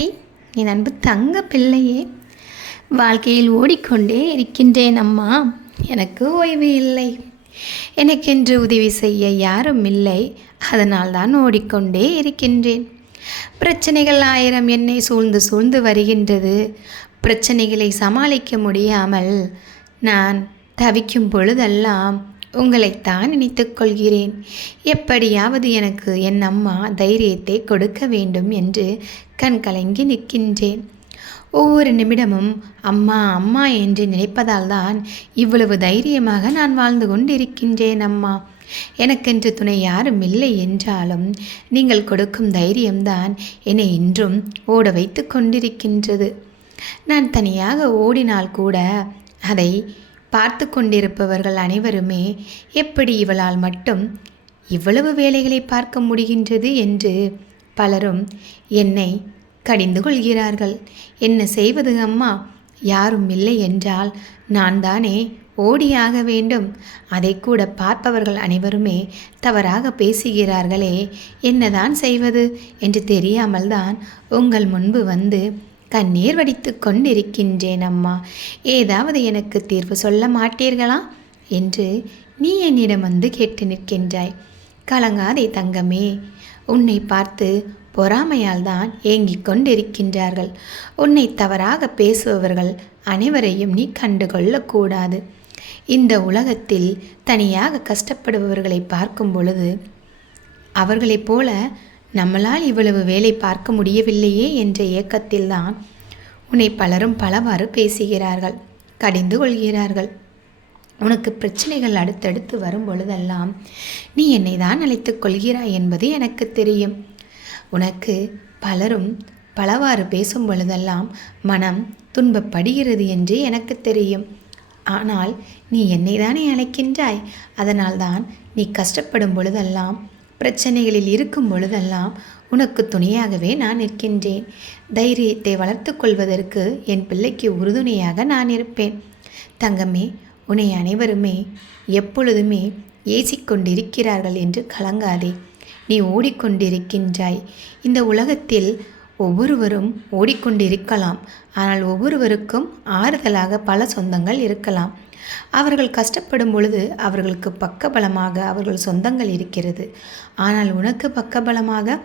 சக்தி என் அன்பு தங்க பிள்ளையே வாழ்க்கையில் ஓடிக்கொண்டே இருக்கின்றேன் அம்மா. எனக்கு ஓய்வு இல்லை. எனக்கென்று உதவி செய்ய யாரும் இல்லை. அதனால் தான் ஓடிக்கொண்டே இருக்கின்றேன். பிரச்சனைகள் ஆயிரம் என்னை சூழ்ந்து சூழ்ந்து வருகின்றது. பிரச்சனைகளை சமாளிக்க முடியாமல் நான் தவிக்கும் பொழுதெல்லாம் உங்களைத்தான் நினைத்துக் கொள்கிறேன். எப்படியாவது எனக்கு என் அம்மா தைரியத்தை கொடுக்க வேண்டும் என்று கண் கலங்கி நிற்கின்றேன். ஒவ்வொரு நிமிடமும் அம்மா அம்மா என்று நினைப்பதால் தான் இவ்வளவு தைரியமாக நான் வாழ்ந்து கொண்டிருக்கின்றேன் அம்மா. எனக்கென்று துணை யாரும் இல்லை என்றாலும் நீங்கள் கொடுக்கும் தைரியம்தான் என்னை இன்றும் ஓட வைத்து கொண்டிருக்கின்றது. நான் தனியாக ஓடினால் கூட அதை பார்த்து கொண்டிருப்பவர்கள் அனைவருமே எப்படி இவளால் மட்டும் இவ்வளவு வேலைகளை பார்க்க முடிகின்றது என்று பலரும் என்னை கடிந்து கொள்கிறார்கள். என்ன செய்வது அம்மா? யாரும் இல்லை என்றால் நான் தானே ஓடியாக வேண்டும். அதை கூட பார்ப்பவர்கள் அனைவருமே தவறாக பேசுகிறார்களே என்னதான் செய்வது என்று தெரியாமல் தான் உங்கள் முன்பு வந்து கண்ணீர் வடித்து கொண்டிருக்கின்றேன் அம்மா ஏதாவது எனக்கு தீர்வு சொல்ல மாட்டீர்களா? என்று நீ என்னிடம் வந்து கேட்டு நிற்கின்றாய். கலங்காதே தங்கமே. உன்னை பார்த்து பொறாமையால் தான் ஏங்கிக் கொண்டிருக்கின்றார்கள். உன்னை தவறாக பேசுபவர்கள் அனைவரையும் நீ கண்டுகொள்ளக்கூடாது இந்த உலகத்தில் தனியாக கஷ்டப்படுபவர்களை பார்க்கும் பொழுது அவர்களைப் போல நம்மளால் இவ்வளவு வேலை பார்க்க முடியவில்லையே என்ற ஏக்கத்தில்தான் உன்னை பலரும் பலவாறு பேசுகிறார்கள் கடிந்து கொள்கிறார்கள். உனக்கு பிரச்சனைகள் அடுத்தடுத்து வரும் பொழுதெல்லாம் நீ என்னை தான் அழைத்துக் கொள்கிறாய் என்பது எனக்கு தெரியும். உனக்கு பலரும் பலவாறு பேசும் பொழுதெல்லாம் மனம் துன்பப்படுகிறது என்று எனக்கு தெரியும். ஆனால் நீ என்னை தானே அழைக்கின்றாய்? அதனால்தான் நீ கஷ்டப்படும் பொழுதெல்லாம் பிரச்சனைகளில் இருக்கும் பொழுதெல்லாம் உனக்கு துணையாகவே நான் நிற்கின்றேன். தைரியத்தை வளர்த்து கொள்வதற்கு என் பிள்ளைக்கு உறுதுணையாக நான் இருப்பேன். தங்கமே உன்னை அனைவருமே எப்பொழுதுமே ஏசிக்கொண்டிருக்கிறார்கள் என்று கலங்காதே. நீ ஓடிக்கொண்டிருக்கின்றாய். இந்த உலகத்தில் ஒவ்வொருவரும் ஓடிக்கொண்டிருக்கலாம். ஆனால் ஒவ்வொருவருக்கும் ஆறுதலாக பல சொந்தங்கள் இருக்கலாம். அவர்கள் கஷ்டப்படும் பொழுது அவர்களுக்கு பக்கபலமாக அவர்கள் சொந்தங்கள் இருக்கிறது. ஆனால் உனக்கு பக்கபலமாக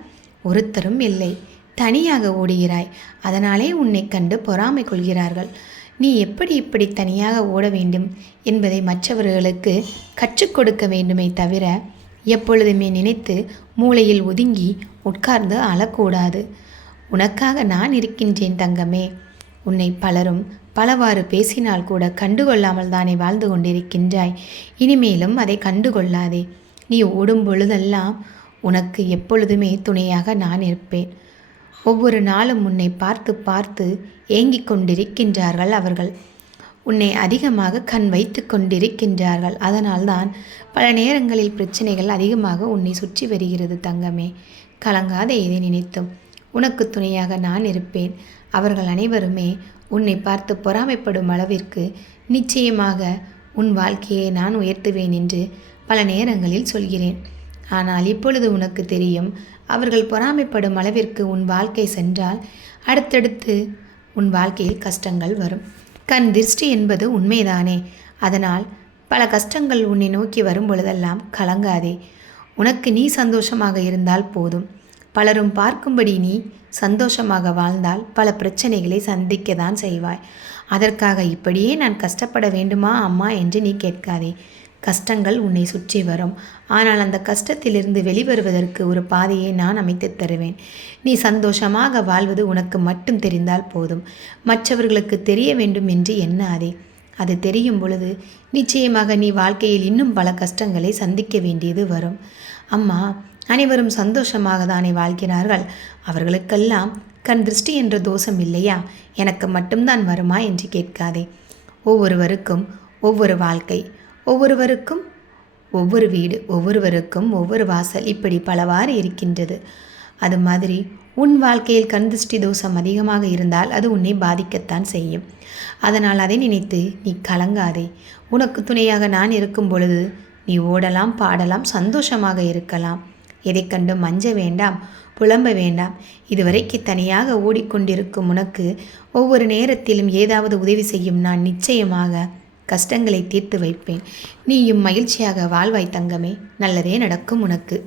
ஒருத்தரும் இல்லை. தனியாக ஓடுகிறாய். அதனாலே உன்னை கண்டு பொறாமை கொள்கிறார்கள். நீ எப்படி இப்படி தனியாக ஓட வேண்டும் என்பதை மற்றவர்களுக்கு கற்றுக் கொடுக்க வேண்டுமே தவிர எப்பொழுதுமே நினைத்து மூளையில் ஒதுங்கி உட்கார்ந்து அழக்கூடாது. உனக்காக நான் இருக்கின்றேன் தங்கமே. உன்னை பலரும் பலவாறு பேசினால் கூட கண்டுகொள்ளாமல் தானே வாழ்ந்து கொண்டிருக்கின்றாய். இனிமேலும் அதை கண்டுகொள்ளாதே. நீ ஓடும் பொழுதெல்லாம் உனக்கு எப்பொழுதுமே துணையாக நான் இருப்பேன். ஒவ்வொரு நாளும் உன்னை பார்த்து பார்த்து ஏங்கிக் கொண்டிருக்கின்றார்கள் அவர்கள். உன்னை அதிகமாக கண் வைத்து கொண்டிருக்கின்றார்கள். அதனால்தான் பல நேரங்களில் பிரச்சனைகள் அதிகமாக உன்னை சுற்றி வருகிறது தங்கமே. கலங்காத இதை நினைத்தும். உனக்கு துணையாக நான் இருப்பேன். அவர்கள் அனைவருமே உன்னை பார்த்து பொறாமைப்படும் அளவிற்கு நிச்சயமாக உன் வாழ்க்கையை நான் உயர்த்துவேன் என்று பல நேரங்களில் சொல்கிறேன். ஆனால் இப்பொழுது உனக்கு தெரியும் அவர்கள் பொறாமைப்படும் அளவிற்கு உன் வாழ்க்கை சென்றால் அடுத்தடுத்து உன் வாழ்க்கையில் கஷ்டங்கள் வரும். கண் திருஷ்டி என்பது உண்மைதானே. அதனால் பல கஷ்டங்கள் உன்னை நோக்கி வரும் பொழுதெல்லாம் கலங்காதே. உனக்கு நீ சந்தோஷமாக இருந்தால் போதும். பலரும் பார்க்கும்படி நீ சந்தோஷமாக வாழ்ந்தால் பல பிரச்சனைகளை சந்திக்க தான் செய்வாய். அதற்காக இப்படியே நான் கஷ்டப்பட வேண்டுமா அம்மா என்று நீ கேட்காதே. கஷ்டங்கள் உன்னை சுற்றி வரும். ஆனால் அந்த கஷ்டத்திலிருந்து வெளிவருவதற்கு ஒரு பாதையை நான் அமைத்து தருவேன். நீ சந்தோஷமாக வாழ்வது உனக்கு மட்டும் தெரிந்தால் போதும். மற்றவர்களுக்கு தெரிய வேண்டும் என்று எண்ணாதே. அது தெரியும் பொழுது நிச்சயமாக நீ வாழ்க்கையில் இன்னும் பல கஷ்டங்களை சந்திக்க வேண்டியது வரும். அம்மா அனைவரும் சந்தோஷமாக தானே வாழ்கிறார்கள். அவர்களுக்கெல்லாம் கண் திருஷ்டி என்ற தோஷம் இல்லையா? எனக்கு மட்டும்தான் வருமா என்று கேட்காதே. ஒவ்வொருவருக்கும் ஒவ்வொரு வாழ்க்கை ஒவ்வொருவருக்கும் ஒவ்வொரு வீடு ஒவ்வொருவருக்கும் ஒவ்வொரு வாசல் இப்படி பலவாறு இருக்கின்றது. அது மாதிரி உன் வாழ்க்கையில் கண் திருஷ்டி தோஷம் அதிகமாக இருந்தால் அது உன்னை பாதிக்கத்தான் செய்யும். அதனால் அதை நினைத்து நீ கலங்காதே. உனக்கு துணையாக நான் இருக்கும் பொழுது நீ ஓடலாம் பாடலாம் சந்தோஷமாக இருக்கலாம். எதை கண்டும் மஞ்ச வேண்டாம் புலம்ப வேண்டாம். இதுவரைக்கு தனியாக ஓடிக்கொண்டிருக்கும் உனக்கு ஒவ்வொரு நேரத்திலும் ஏதாவது உதவி செய்யும் நான் நிச்சயமாக கஷ்டங்களை தீர்த்து வைப்பேன். நீயும் மகிழ்ச்சியாக வாழ்வாய் தங்கமே. நல்லதே நடக்கும் உனக்கு.